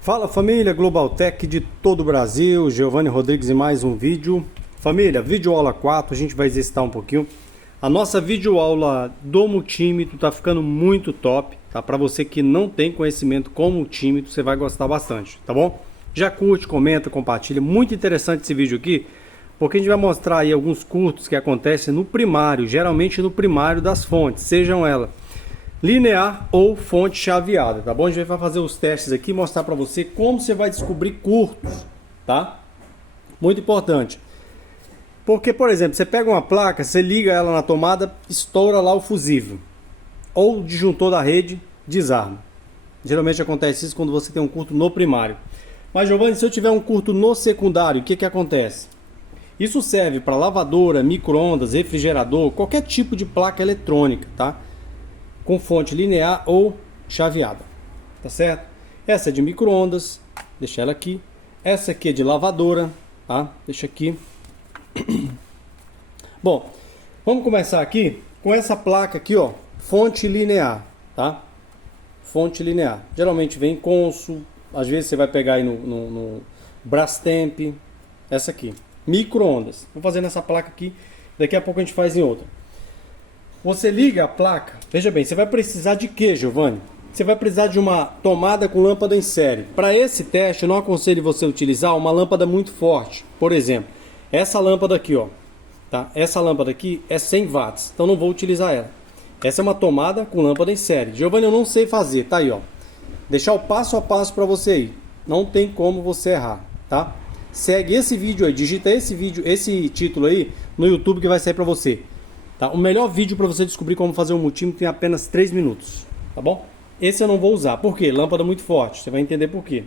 Fala família Globaltech de todo o Brasil, Giovanni Rodrigues em mais um vídeo. Família, videoaula 4, a gente vai exercitar um pouquinho. A nossa videoaula do multímetro tá ficando muito top, tá? Para você que não tem conhecimento com multímetro, você vai gostar bastante, tá bom? Já curte, comenta, compartilha. Muito interessante esse vídeo aqui, porque a gente vai mostrar aí alguns curtos que acontecem no primário, geralmente no primário das fontes, sejam elas linear ou fonte chaveada, tá bom? A gente vai fazer os testes aqui, mostrar para você como você vai descobrir curtos, tá? Muito importante. Porque, por exemplo, você pega uma placa, você liga ela na tomada, estoura lá o fusível. Ou o disjuntor da rede desarma. Geralmente acontece isso quando você tem um curto no primário. Mas, Giovanni, se eu tiver um curto no secundário, o que acontece? Isso serve para lavadora, micro-ondas, refrigerador, qualquer tipo de placa eletrônica, tá? Com fonte linear ou chaveada, tá certo? Essa é de micro-ondas, deixa ela aqui. Essa aqui é de lavadora, tá? Deixa aqui. Bom, vamos começar aqui com essa placa aqui, ó, fonte linear, tá? Fonte linear. Geralmente vem Consul, às vezes você vai pegar aí no Brastemp, essa aqui. Micro-ondas. Vou fazer nessa placa aqui, daqui a pouco a gente faz em outra. Você liga a placa, veja bem, você vai precisar de quê, Giovanni? Você vai precisar de uma tomada com lâmpada em série. Para esse teste, eu não aconselho você utilizar uma lâmpada muito forte. Por exemplo, essa lâmpada aqui, ó, tá? Essa lâmpada aqui é 100 watts, então não vou utilizar ela. Essa é uma tomada com lâmpada em série. Giovanni, eu não sei fazer, tá aí, ó. Deixar o passo a passo para você aí. Não tem como você errar, tá? Segue esse vídeo aí, digita esse vídeo, esse título aí no YouTube que vai sair para você. Tá? O melhor vídeo para você descobrir como fazer um multímetro tem apenas 3 minutos, tá bom? Esse eu não vou usar, por quê? Lâmpada muito forte, você vai entender por quê.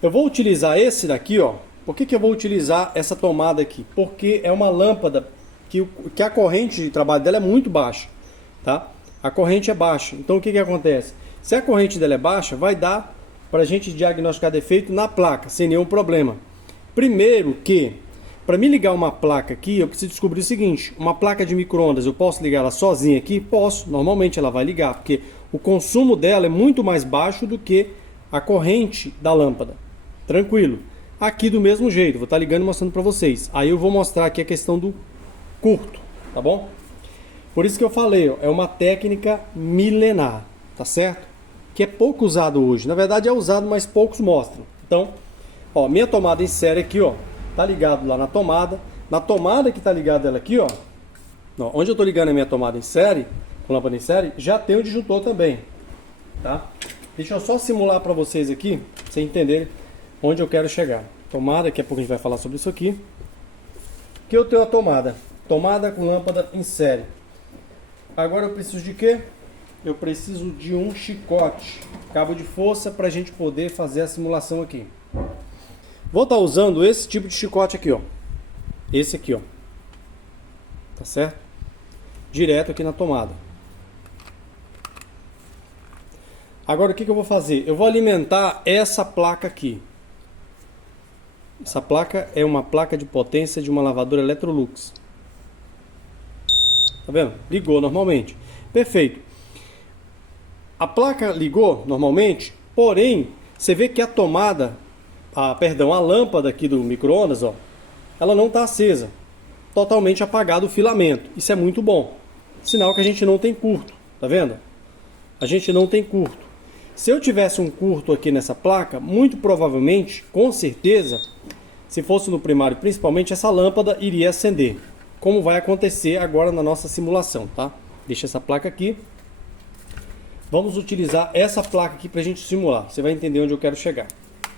Eu vou utilizar esse daqui, ó. Por que eu vou utilizar essa tomada aqui? Porque é uma lâmpada que a corrente de trabalho dela é muito baixa, tá? A corrente é baixa, então o que acontece? Se a corrente dela é baixa, vai dar para a gente diagnosticar defeito na placa, sem nenhum problema. Primeiro que para me ligar uma placa aqui, eu preciso descobrir o seguinte: uma placa de micro-ondas, eu posso ligar ela sozinha aqui? Posso, normalmente ela vai ligar, porque o consumo dela é muito mais baixo do que a corrente da lâmpada. Tranquilo. Aqui do mesmo jeito, vou estar ligando e mostrando para vocês. Aí eu vou mostrar aqui a questão do curto, tá bom? Por isso que eu falei, ó, é uma técnica milenar, tá certo? Que é pouco usado hoje. Na verdade é usado, mas poucos mostram. Então, ó, minha tomada em série aqui, ó. Tá ligado lá na tomada. Na tomada que tá ligada ela aqui, ó. Onde eu tô ligando a minha tomada em série, com lâmpada em série, já tem o disjuntor também, tá? Deixa eu só simular para vocês aqui, pra vocês entenderem onde eu quero chegar. Tomada, daqui a pouco a gente vai falar sobre isso aqui. Aqui eu tenho a tomada. Tomada com lâmpada em série. Agora eu preciso de quê? Eu preciso de um chicote, cabo de força, para a gente poder fazer a simulação aqui. Vou estar usando esse tipo de chicote aqui, ó. Esse aqui, ó. Tá certo? Direto aqui na tomada. Agora o que eu vou fazer? Eu vou alimentar essa placa aqui. Essa placa é uma placa de potência de uma lavadora Electrolux. Tá vendo? Ligou normalmente. Perfeito. A placa ligou normalmente, porém, você vê que a tomada... a lâmpada aqui do micro-ondas, ó, ela não está acesa, totalmente apagado o filamento. Isso é muito bom, sinal que a gente não tem curto, tá vendo? A gente não tem curto. Se eu tivesse um curto aqui nessa placa, muito provavelmente, com certeza, se fosse no primário principalmente, essa lâmpada iria acender, como vai acontecer agora na nossa simulação, tá? Deixa essa placa aqui. Vamos utilizar essa placa aqui para a gente simular, você vai entender onde eu quero chegar.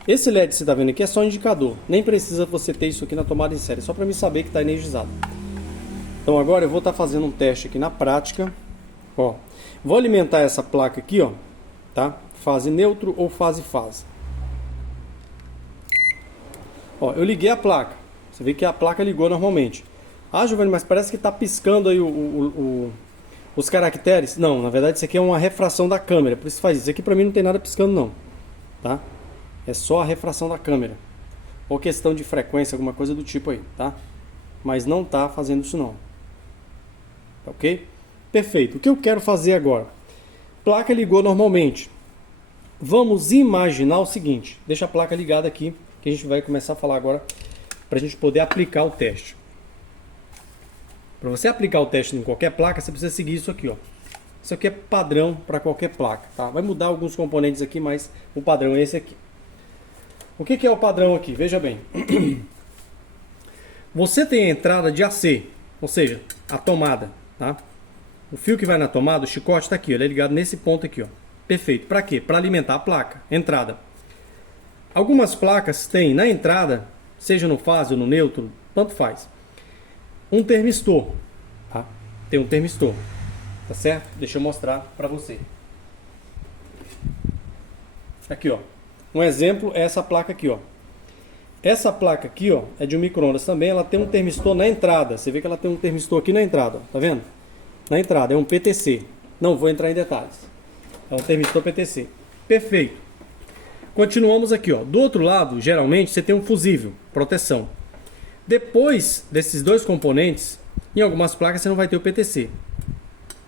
Esse LED que você está vendo aqui é só indicador. Nem precisa você ter isso aqui na tomada em série. Só para me saber que está energizado. Então agora eu vou estar fazendo um teste aqui na prática. Ó, vou alimentar essa placa aqui, ó, tá? Fase neutro ou fase-fase. Ó, eu liguei a placa. Você vê que a placa ligou normalmente. Ah, Giovanni, mas parece que está piscando aí os caracteres. Não, na verdade isso aqui é uma refração da câmera. Por isso faz isso. Isso aqui para mim não tem nada piscando não. Tá? É só a refração da câmera. Ou questão de frequência, alguma coisa do tipo aí, tá? Mas não tá fazendo isso não. Tá ok? Perfeito. O que eu quero fazer agora? Placa ligou normalmente. vamos imaginar o seguinte. Deixa a placa ligada aqui, que a gente vai começar a falar agora para a gente poder aplicar o teste. Para você aplicar o teste em qualquer placa, você precisa seguir isso aqui, ó. Isso aqui é padrão para qualquer placa, tá? Vai mudar alguns componentes aqui, mas o padrão é esse aqui. O que é o padrão aqui? Veja bem. Você tem a entrada de AC, ou seja, a tomada, tá? O fio que vai na tomada, o chicote está aqui, ele é ligado nesse ponto aqui, ó. Perfeito. Para quê? Para alimentar a placa, entrada. Algumas placas têm na entrada, seja no fase ou no neutro, tanto faz, um termistor, tá? Tem um termistor. Tá certo? Deixa eu mostrar para você. Aqui, ó. Um exemplo é essa placa aqui, ó. Essa placa aqui, ó, é de um micro-ondas também. Ela tem um termistor na entrada. Você vê que ela tem um termistor aqui na entrada, ó. Tá vendo? Na entrada, é um PTC. Não vou entrar em detalhes. É um termistor PTC. Perfeito. Continuamos aqui, ó. Do outro lado, geralmente, você tem um fusível, proteção. Depois desses dois componentes, em algumas placas você não vai ter o PTC.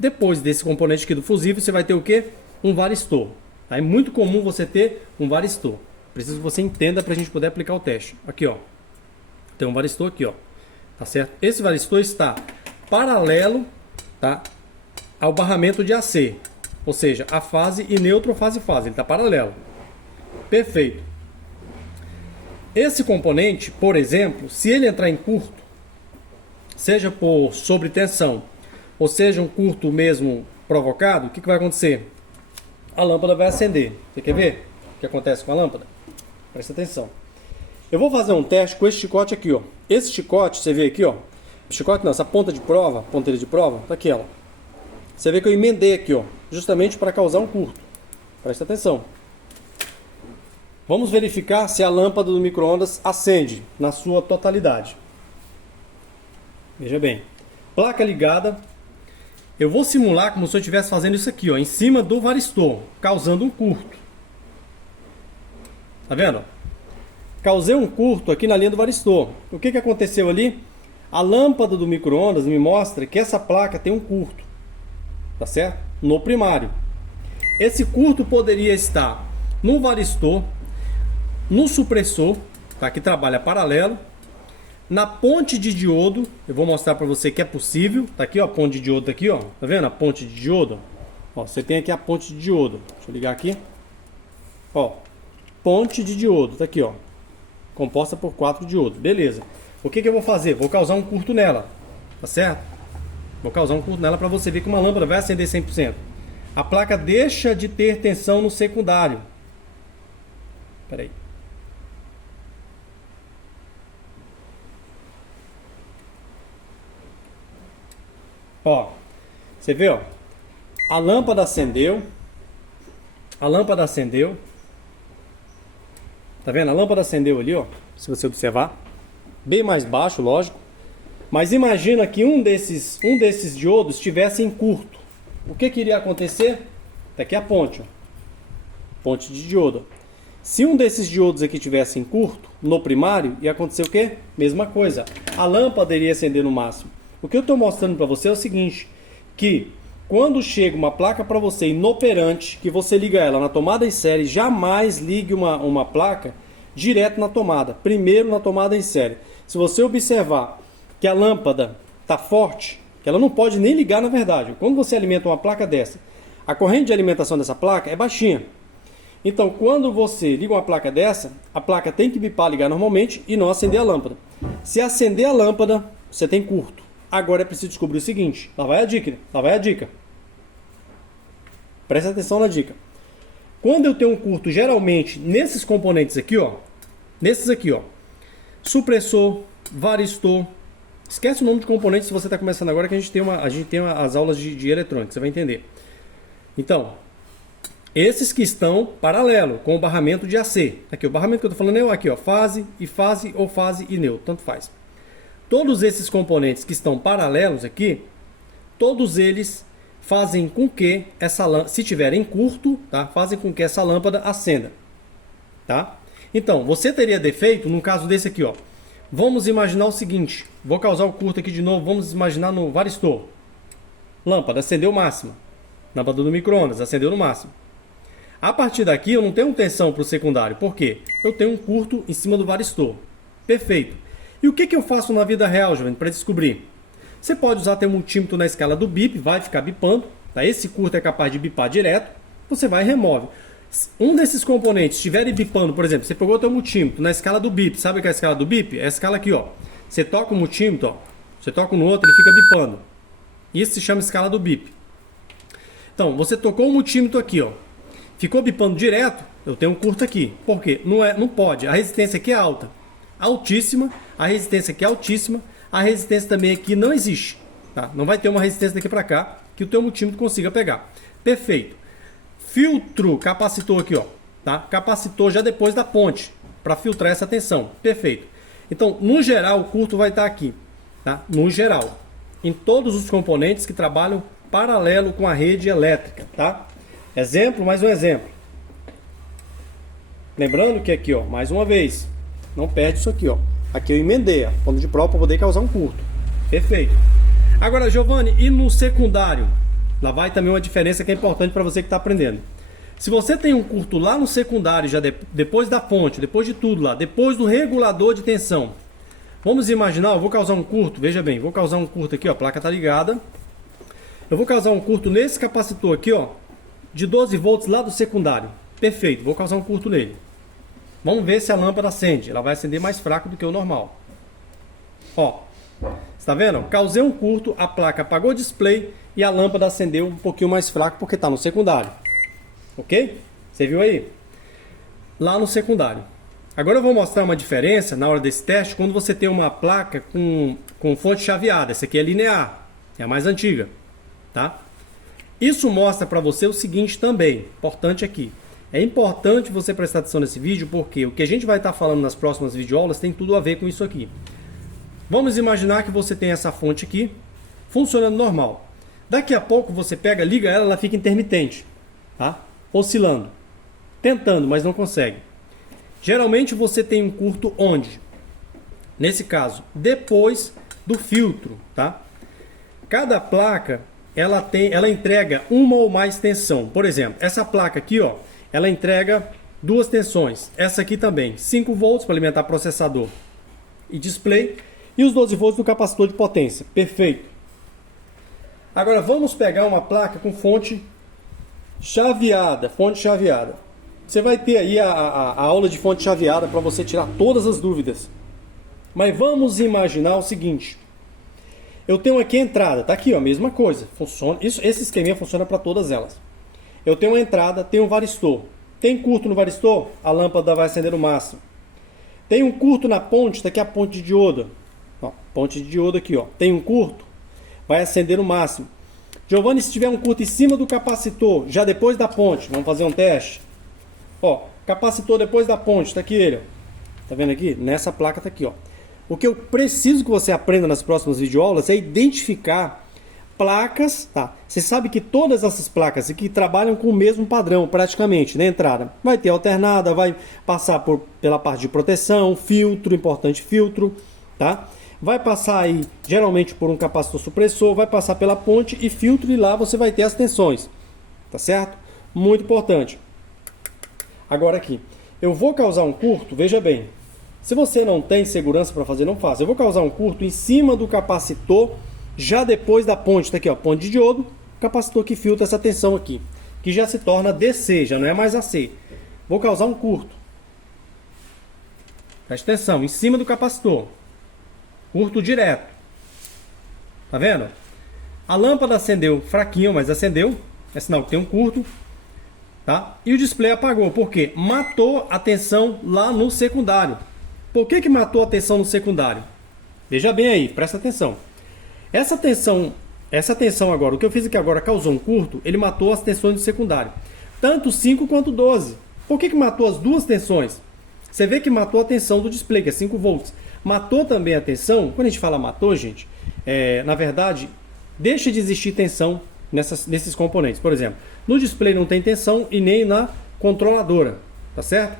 Depois desse componente aqui do fusível, você vai ter o quê? Um varistor. É muito comum você ter um varistor. Preciso que você entenda para a gente poder aplicar o teste. Aqui, ó. Tem um varistor aqui, ó. Tá certo? Esse varistor está paralelo, tá, ao barramento de AC. Ou seja, a fase e neutro, fase. Ele está paralelo. Perfeito. Esse componente, por exemplo, se ele entrar em curto, seja por sobretensão, ou seja, um curto mesmo provocado, o que vai acontecer? A lâmpada vai acender. Você quer ver o que acontece com a lâmpada? Presta atenção. Eu vou fazer um teste com esse chicote aqui, ó. Esse chicote, você vê aqui, ó. Chicote não, essa ponta de prova, ponteira de prova, tá aqui, ó. Você vê que eu emendei aqui, ó, justamente para causar um curto. Presta atenção. Vamos verificar se a lâmpada do micro-ondas acende na sua totalidade. Veja bem. Placa ligada. Eu vou simular como se eu estivesse fazendo isso aqui, ó, em cima do varistor, causando um curto. Tá vendo? Causei um curto aqui na linha do varistor. O que aconteceu ali? A lâmpada do micro-ondas me mostra que essa placa tem um curto. Tá certo? No primário. Esse curto poderia estar no varistor, no supressor, tá, que trabalha paralelo, na ponte de diodo. Eu vou mostrar para você que é possível. Tá aqui, ó, a ponte de diodo tá aqui, ó. Tá vendo a ponte de diodo? Ó, você tem aqui a ponte de diodo. Deixa eu ligar aqui. Ó, ponte de diodo, tá aqui, ó. Composta por 4 diodos. Beleza. O que eu vou fazer? Vou causar um curto nela. Tá certo? Vou causar um curto nela para você ver que uma lâmpada vai acender 100%. A placa deixa de ter tensão no secundário. Espera aí. Ó, você vê, ó, a lâmpada acendeu. A lâmpada acendeu. Tá vendo? A lâmpada acendeu ali, ó. Se você observar, bem mais baixo, lógico. Mas imagina que um desses diodos estivesse em curto. O que iria acontecer? Tá aqui a ponte, ó. Ponte de diodo. Se um desses diodos aqui tivesse em curto, no primário, ia acontecer o quê? Mesma coisa. A lâmpada iria acender no máximo. O que eu estou mostrando para você é o seguinte, que quando chega uma placa para você inoperante, que você liga ela na tomada em série, jamais ligue uma placa direto na tomada. Primeiro na tomada em série. Se você observar que a lâmpada está forte, que ela não pode nem ligar na verdade. Quando você alimenta uma placa dessa, a corrente de alimentação dessa placa é baixinha. Então, quando você liga uma placa dessa, a placa tem que bipar, ligar normalmente e não acender a lâmpada. Se acender a lâmpada, você tem curto. Agora é preciso descobrir o seguinte. Lá vai a dica, né? Lá vai a dica. Presta atenção na dica. Quando eu tenho um curto, geralmente, nesses componentes aqui, ó. Nesses aqui, ó. Supressor, varistor. Esquece o nome de componente se você está começando agora, que a gente tem as aulas de eletrônica, você vai entender. Então, esses que estão paralelo com o barramento de AC. Aqui, o barramento que eu estou falando é aqui, ó. Fase ou fase e neutro, tanto faz. Todos esses componentes que estão paralelos aqui, todos eles fazem com que essa lâmpada, se tiverem curto, tá? Fazem com que essa lâmpada acenda, tá? Então, você teria defeito no caso desse aqui, ó. Vamos imaginar o seguinte, vou causar o curto aqui de novo, vamos imaginar no varistor. Lâmpada acendeu máxima. Lâmpada do micro-ondas acendeu no máximo. A partir daqui eu não tenho tensão para o secundário. Por quê? Eu tenho um curto em cima do varistor. Perfeito. E o que eu faço na vida real, Giovanni, para descobrir? Você pode usar teu multímetro na escala do bip, vai ficar bipando. Tá? Esse curto é capaz de bipar direto. Você vai e remove. Um desses componentes estiver bipando, por exemplo, você pegou o teu multímetro na escala do bip. Sabe o que é a escala do bip? É a escala aqui, ó. Você toca o multímetro, ó. Você toca no outro, ele fica bipando. Isso se chama escala do bip. Então, você tocou o multímetro aqui, ó. Ficou bipando direto, eu tenho um curto aqui. Por quê? Não pode. A resistência aqui é alta. Altíssima. A resistência aqui é altíssima. A resistência também aqui não existe. Tá? Não vai ter uma resistência daqui para cá que o teu multímetro consiga pegar. Perfeito. Filtro capacitor aqui, ó. Tá? Capacitor já depois da ponte. Para filtrar essa tensão. Perfeito. Então, no geral, o curto vai estar aqui. Tá? No geral. Em todos os componentes que trabalham paralelo com a rede elétrica. Tá? Exemplo, mais um exemplo. Lembrando que aqui, ó, mais uma vez, não perde isso aqui, ó. Aqui eu emendei, ó, ponto de prova para poder causar um curto. Perfeito. Agora, Giovanni, e no secundário? Lá vai também uma diferença que é importante para você que está aprendendo. Se você tem um curto lá no secundário, já depois da fonte, depois de tudo lá, depois do regulador de tensão, vamos imaginar, eu vou causar um curto, veja bem, vou causar um curto aqui, ó, a placa está ligada. Eu vou causar um curto nesse capacitor aqui, ó, de 12 volts lá do secundário. Perfeito, vou causar um curto nele. Vamos ver se a lâmpada acende. Ela vai acender mais fraco do que o normal. Ó, está vendo? Causei um curto, a placa apagou o display e a lâmpada acendeu um pouquinho mais fraco porque está no secundário. Ok? Você viu aí? Lá no secundário. Agora eu vou mostrar uma diferença na hora desse teste quando você tem uma placa com fonte chaveada. Essa aqui é linear, é a mais antiga. Tá? Isso mostra para você o seguinte também, importante aqui. É importante você prestar atenção nesse vídeo porque o que a gente vai estar falando nas próximas videoaulas tem tudo a ver com isso aqui. Vamos imaginar que você tem essa fonte aqui funcionando normal. Daqui a pouco você pega, liga ela, ela fica intermitente, tá? Oscilando, tentando, mas não consegue. Geralmente você tem um curto onde? Nesse caso, depois do filtro, tá? Cada placa ela entrega uma ou mais tensão. Por exemplo, essa placa aqui, ó, ela entrega duas tensões. Essa aqui também, 5 volts para alimentar processador e display e os 12 volts do capacitor de potência. Perfeito. Agora vamos pegar uma placa com fonte chaveada, Você vai ter aí a aula de fonte chaveada para você tirar todas as dúvidas. Mas vamos imaginar o seguinte. Eu tenho aqui a entrada, tá aqui, ó, a mesma coisa. Funciona, esse esqueminha funciona para todas elas. Eu tenho uma entrada, tenho um varistor. Tem curto no varistor? A lâmpada vai acender no máximo. Tem um curto na ponte, tá aqui a ponte de diodo. Ó, ponte de diodo aqui, ó. Tem um curto, vai acender no máximo. Giovanni, se tiver um curto em cima do capacitor, já depois da ponte, vamos fazer um teste. Ó, capacitor depois da ponte, tá aqui ele, ó. Tá vendo aqui? Nessa placa tá aqui, ó. O que eu preciso que você aprenda nas próximas videoaulas é identificar placas, tá? Você sabe que todas essas placas aqui trabalham com o mesmo padrão, praticamente, na entrada. Vai ter alternada, vai passar pela parte de proteção, filtro, importante filtro, tá? Vai passar aí, geralmente, por um capacitor supressor, vai passar pela ponte e filtro, e lá você vai ter as tensões, tá certo? Muito importante. Agora aqui, eu vou causar um curto, veja bem. Se você não tem segurança para fazer, não faça. Eu vou causar um curto em cima do capacitor, já depois da ponte. Tá aqui, ó, ponte de diodo, capacitor que filtra essa tensão aqui, que já se torna DC, já não é mais AC. Vou causar um curto. Presta atenção, em cima do capacitor. Curto direto. Tá vendo? A lâmpada acendeu fraquinho, mas acendeu. É sinal que tem um curto. Tá? E o display apagou. Por quê? Matou a tensão lá no secundário. Por que matou a tensão no secundário? Veja bem aí, presta atenção. Essa tensão agora, o que eu fiz aqui agora causou um curto, ele matou as tensões do secundário. Tanto 5 quanto 12. Por que matou as duas tensões? Você vê que matou a tensão do display, que é 5 volts. Matou também a tensão, quando a gente fala matou, gente, na verdade, deixa de existir tensão nesses componentes. Por exemplo, no display não tem tensão e nem na controladora, tá certo?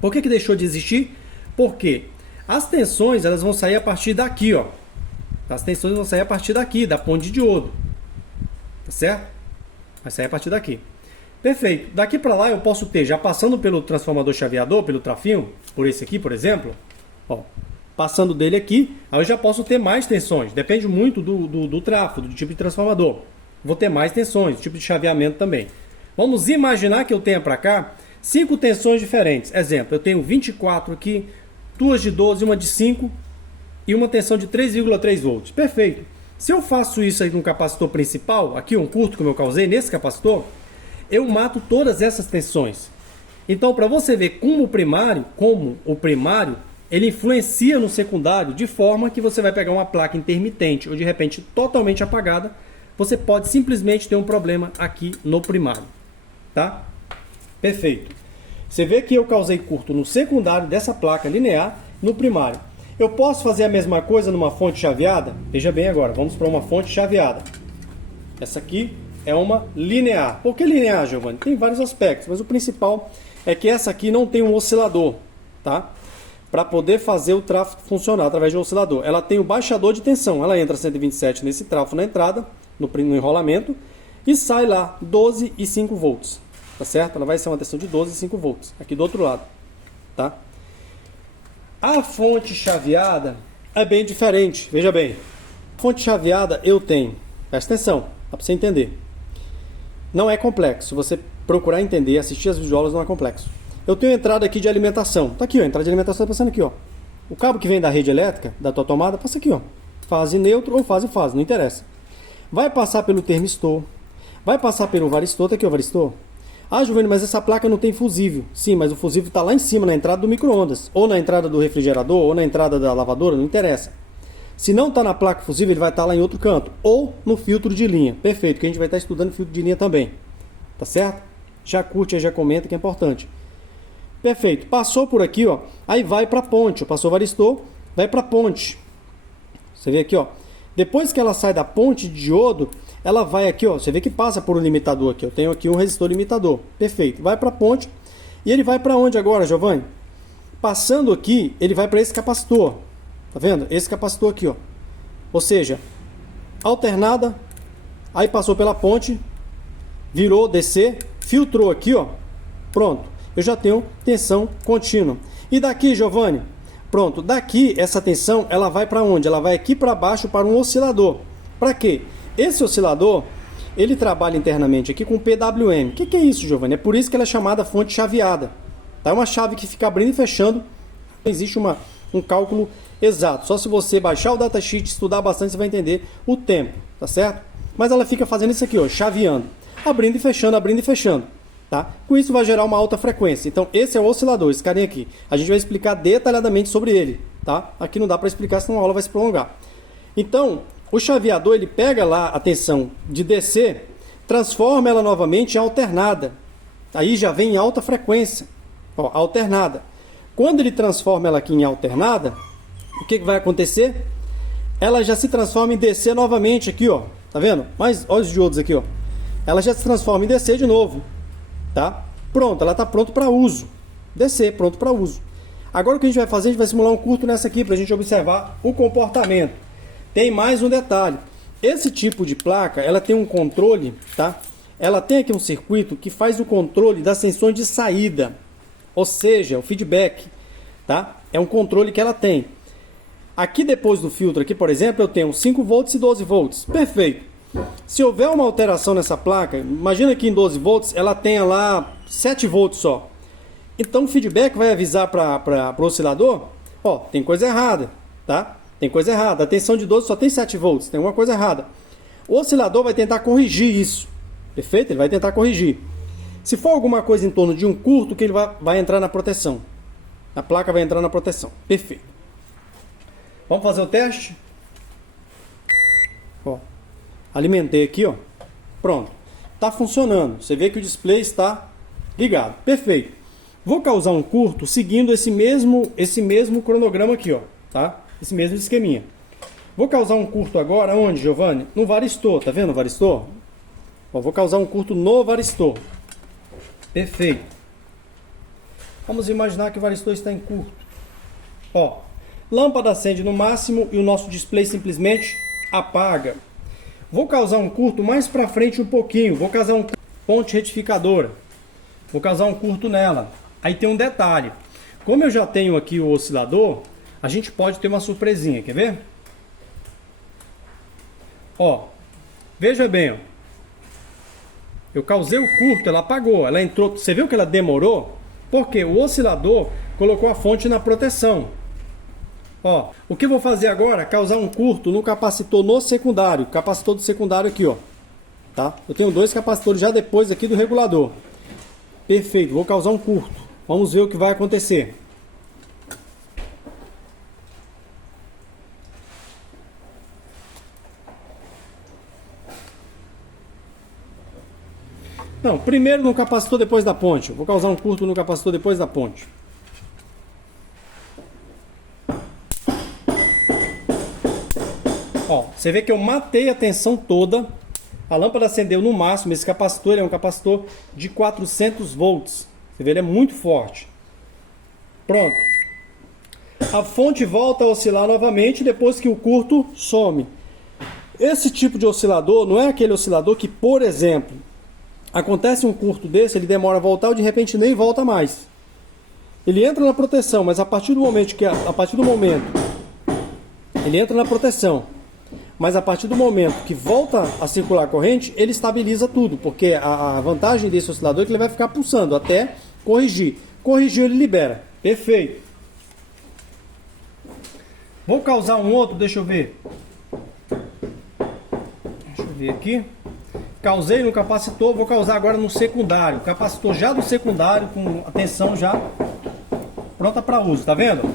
Por que deixou de existir? Porque as tensões elas vão sair a partir daqui, ó. As tensões vão sair a partir daqui, da ponte de diodo. Tá certo? Vai sair a partir daqui. Perfeito. Daqui para lá eu posso ter, já passando pelo transformador chaveador, pelo trafinho, por esse aqui, por exemplo, ó, passando dele aqui, aí eu já posso ter mais tensões. Depende muito do trafo, do tipo de transformador. Vou ter mais tensões, tipo de chaveamento também. Vamos imaginar que eu tenha para cá 5 tensões diferentes. Exemplo, eu tenho 24 aqui, 2 de 12, uma de 5 e uma tensão de 3,3 volts. Perfeito. Se eu faço isso aí no capacitor principal, aqui um curto como eu causei nesse capacitor, eu mato todas essas tensões. Então, para você ver como o primário, ele influencia no secundário de forma que você vai pegar uma placa intermitente ou de repente totalmente apagada, você pode simplesmente ter um problema aqui no primário, tá? Perfeito. Você vê que eu causei curto no secundário dessa placa linear, no primário. Eu posso fazer a mesma coisa numa fonte chaveada? Veja bem agora, vamos para uma fonte chaveada. Essa aqui é uma linear. Por que linear, Giovanni? Tem vários aspectos, mas o principal é que essa aqui não tem um oscilador, tá? Para poder fazer o tráfego funcionar através de um oscilador. Ela tem o baixador de tensão, ela entra 127 nesse trafo na entrada, no enrolamento, e sai lá 12 e 5 volts, tá certo? Ela vai ser uma tensão de 12 e 5 volts, aqui do outro lado, tá? A fonte chaveada é bem diferente, veja bem. A fonte chaveada eu tenho, presta atenção, dá para você entender. Não é complexo, se você procurar entender, assistir as videoaulas não é complexo. Eu tenho entrada aqui de alimentação, tá aqui ó, entrada de alimentação tá passando aqui ó. O cabo que vem da rede elétrica, da tua tomada, passa aqui ó. Fase neutro ou fase, não interessa. Vai passar pelo termistor, vai passar pelo varistor, tá aqui o varistor. Ah, Giovanni, mas essa placa não tem fusível. Sim, mas o fusível está lá em cima, na entrada do micro-ondas, ou na entrada do refrigerador, ou na entrada da lavadora, não interessa. Se não está na placa fusível, ele vai estar lá em outro canto, ou no filtro de linha. Perfeito, que a gente vai estar estudando filtro de linha também. Tá certo? Já curte, já comenta, que é importante. Perfeito, passou por aqui, ó, aí vai para a ponte. Passou o varistor, vai para a ponte. Você vê aqui, ó. Depois que ela sai da ponte de diodo, ela vai aqui, ó, você vê que passa por um limitador aqui. Eu tenho aqui um resistor limitador. Perfeito. Vai para a ponte. E ele vai para onde agora, Giovanni? Passando aqui, ele vai para esse capacitor. Tá vendo? Esse capacitor aqui, ó. Ou seja, alternada, aí passou pela ponte, virou DC, filtrou aqui, ó. Pronto. Eu já tenho tensão contínua. E daqui, Giovanni? Pronto. Daqui, essa tensão, ela vai para onde? Ela vai aqui para baixo para um oscilador. Para quê? Esse oscilador, ele trabalha internamente aqui com PWM. O que é isso, Giovanni? É por isso que ela é chamada fonte chaveada. É uma chave que fica abrindo e fechando. Não existe um cálculo exato. Só se você baixar o datasheet, estudar bastante, você vai entender o tempo, tá certo? Mas ela fica fazendo isso aqui, ó, chaveando. Abrindo e fechando, abrindo e fechando. Tá? Com isso vai gerar uma alta frequência. Então esse é o oscilador, esse carinha aqui. A gente vai explicar detalhadamente sobre ele. Tá? Aqui não dá para explicar, senão a aula vai se prolongar. Então, o chaveador, ele pega lá a tensão de DC, transforma ela novamente em alternada. Aí já vem em alta frequência. Ó, alternada. Quando ele transforma ela aqui em alternada, o que vai acontecer? Ela já se transforma em DC novamente aqui, ó. Tá vendo? Mas olha os diodos aqui, ó. Ela já se transforma em DC de novo. Tá? Pronto, ela está pronto para uso. DC, pronto para uso. Agora o que a gente vai fazer? A gente vai simular um curto nessa aqui para a gente observar o comportamento. Tem mais um detalhe. Esse tipo de placa, ela tem um controle, tá? Ela tem aqui um circuito que faz o controle das tensões de saída. Ou seja, o feedback, tá? É um controle que ela tem. Aqui depois do filtro, aqui, por exemplo, eu tenho 5 volts e 12 volts. Perfeito. Se houver uma alteração nessa placa, imagina que em 12 volts ela tenha lá 7 volts só. Então o feedback vai avisar para o oscilador, ó, tem coisa errada, tá? Tem coisa errada. A tensão de 12 só tem 7 volts, tem uma coisa errada. O oscilador vai tentar corrigir isso. Perfeito? Ele vai tentar corrigir. Se for alguma coisa em torno de um curto, que ele vai entrar na proteção. A placa vai entrar na proteção. Perfeito. Vamos fazer o teste? Ó. Alimentei aqui, ó. Pronto. Está funcionando. Você vê que o display está ligado. Perfeito. Vou causar um curto seguindo esse mesmo cronograma aqui, ó, tá? Esse mesmo esqueminha. Vou causar um curto agora onde, Giovanni? No varistor. Tá vendo o varistor? Ó, vou causar um curto no varistor. Perfeito. Vamos imaginar que o varistor está em curto. Ó, lâmpada acende no máximo e o nosso display simplesmente apaga. Vou causar um curto mais para frente um pouquinho. Vou causar um ponte retificadora. Vou causar um curto nela. Aí tem um detalhe. Como eu já tenho aqui o oscilador, a gente pode ter uma surpresinha, quer ver? Ó, veja bem, ó. Eu causei o curto, ela apagou, ela entrou. Você viu que ela demorou? Porque o oscilador colocou a fonte na proteção. Ó, o que eu vou fazer agora? Causar um curto no capacitor no secundário. Capacitor do secundário aqui, ó. Tá? Eu tenho dois capacitores já depois aqui do regulador. Perfeito, vou causar um curto. Vamos ver o que vai acontecer. Não, primeiro no capacitor, depois da ponte. Vou causar um curto no capacitor depois da ponte. Ó, você vê que eu matei a tensão toda. A lâmpada acendeu no máximo. Esse capacitor é um capacitor de 400 volts. Você vê, ele é muito forte. Pronto. A fonte volta a oscilar novamente depois que o curto some. Esse tipo de oscilador não é aquele oscilador que, por exemplo, acontece um curto desse, ele demora a voltar ou de repente nem volta mais. Ele entra na proteção, mas a partir do momento ele entra na proteção, mas a partir do momento que volta a circular a corrente, ele estabiliza tudo, porque a vantagem desse oscilador é que ele vai ficar pulsando até corrigir. Corrigiu, ele libera. Perfeito. Vou causar um outro, deixa eu ver. Deixa eu ver aqui. Causei no capacitor, vou causar agora no secundário. Capacitor já do secundário, com a tensão já pronta para uso, tá vendo?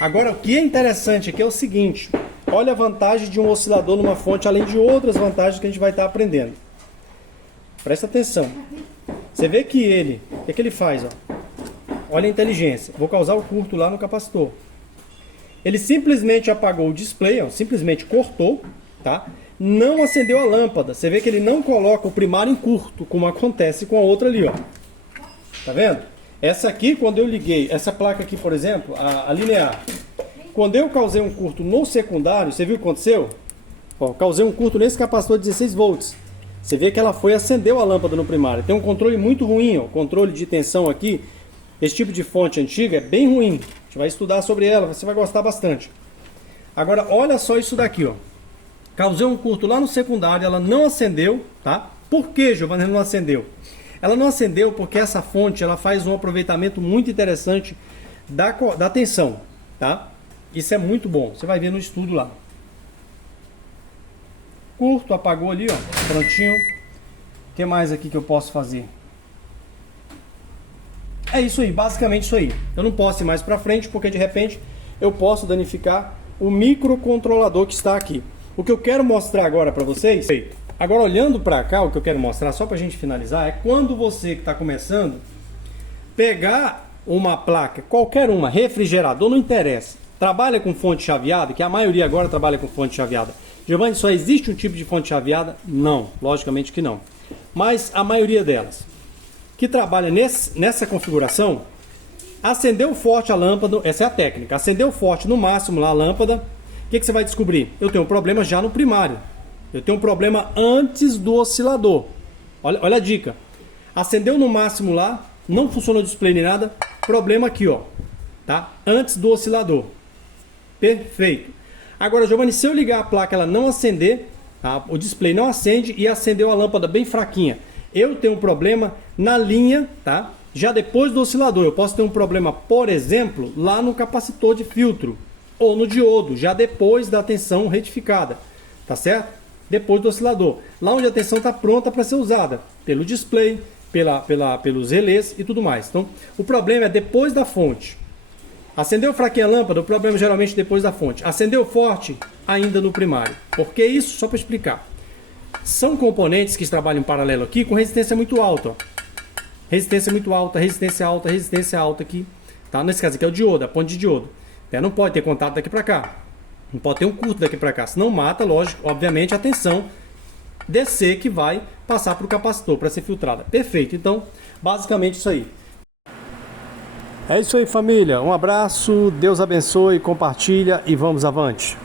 Agora, o que é interessante aqui é o seguinte. Olha a vantagem de um oscilador numa fonte, além de outras vantagens que a gente vai estar aprendendo. Presta atenção. Você vê que ele, o que é que ele faz? Ó? Olha a inteligência. Vou causar o curto lá no capacitor. Ele simplesmente apagou o display, ó, simplesmente cortou, tá? Não acendeu a lâmpada. Você vê que ele não coloca o primário em curto, como acontece com a outra ali, ó. Tá vendo? Essa aqui, quando eu liguei, essa placa aqui, por exemplo, a linear. Quando eu causei um curto no secundário, você viu o que aconteceu? Ó, causei um curto nesse capacitor de 16 volts. Você vê que ela foi e acendeu a lâmpada no primário. Tem um controle muito ruim, ó. Controle de tensão aqui. Esse tipo de fonte antiga é bem ruim. A gente vai estudar sobre ela, você vai gostar bastante. Agora, olha só isso daqui, ó. Causei um curto lá no secundário, ela não acendeu, tá? Por que, Giovanni, não acendeu? Ela não acendeu porque essa fonte, ela faz um aproveitamento muito interessante da tensão, tá? Isso é muito bom, você vai ver no estudo lá. Curto, apagou ali, ó, prontinho. O que mais aqui que eu posso fazer? É isso aí, basicamente isso aí. Eu não posso ir mais para frente porque de repente eu posso danificar o microcontrolador que está aqui. O que eu quero mostrar agora para vocês, agora olhando para cá, o que eu quero mostrar só para a gente finalizar, é quando você que está começando, pegar uma placa, qualquer uma, refrigerador, não interessa, trabalha com fonte chaveada, que a maioria agora trabalha com fonte chaveada. Giovanni, só existe um tipo de fonte chaveada? Não, logicamente que não. Mas a maioria delas, que trabalha nessa configuração, acendeu forte a lâmpada, essa é a técnica, acendeu forte no máximo lá a lâmpada, o que você vai descobrir? Eu tenho um problema já no primário. Eu tenho um problema antes do oscilador. Olha a dica. Acendeu no máximo lá, não funcionou o display nem nada. Problema aqui, ó. Tá? Antes do oscilador. Perfeito. Agora, Giovanni, se eu ligar a placa, ela não acender, tá? O display não acende e acendeu a lâmpada bem fraquinha. Eu tenho um problema na linha, tá? Já depois do oscilador. Eu posso ter um problema, por exemplo, lá no capacitor de filtro. Ou no diodo, já depois da tensão retificada, tá certo? Depois do oscilador, lá onde a tensão está pronta para ser usada, pelo display, pelos relés e tudo mais. Então, o problema é depois da fonte. Acendeu fraquinha a lâmpada, o problema é geralmente depois da fonte. Acendeu forte, ainda no primário. Por que isso? Só para explicar. São componentes que trabalham em paralelo aqui com resistência muito alta. Ó. Resistência muito alta, resistência alta aqui. Tá? Nesse caso aqui é o diodo, a ponte de diodo. Não pode ter contato daqui para cá. Não pode ter um curto daqui para cá. Senão mata, lógico, obviamente, a tensão DC que vai passar para o capacitor para ser filtrada. Perfeito. Então, basicamente isso aí. É isso aí, família. Um abraço, Deus abençoe, compartilha e vamos avante.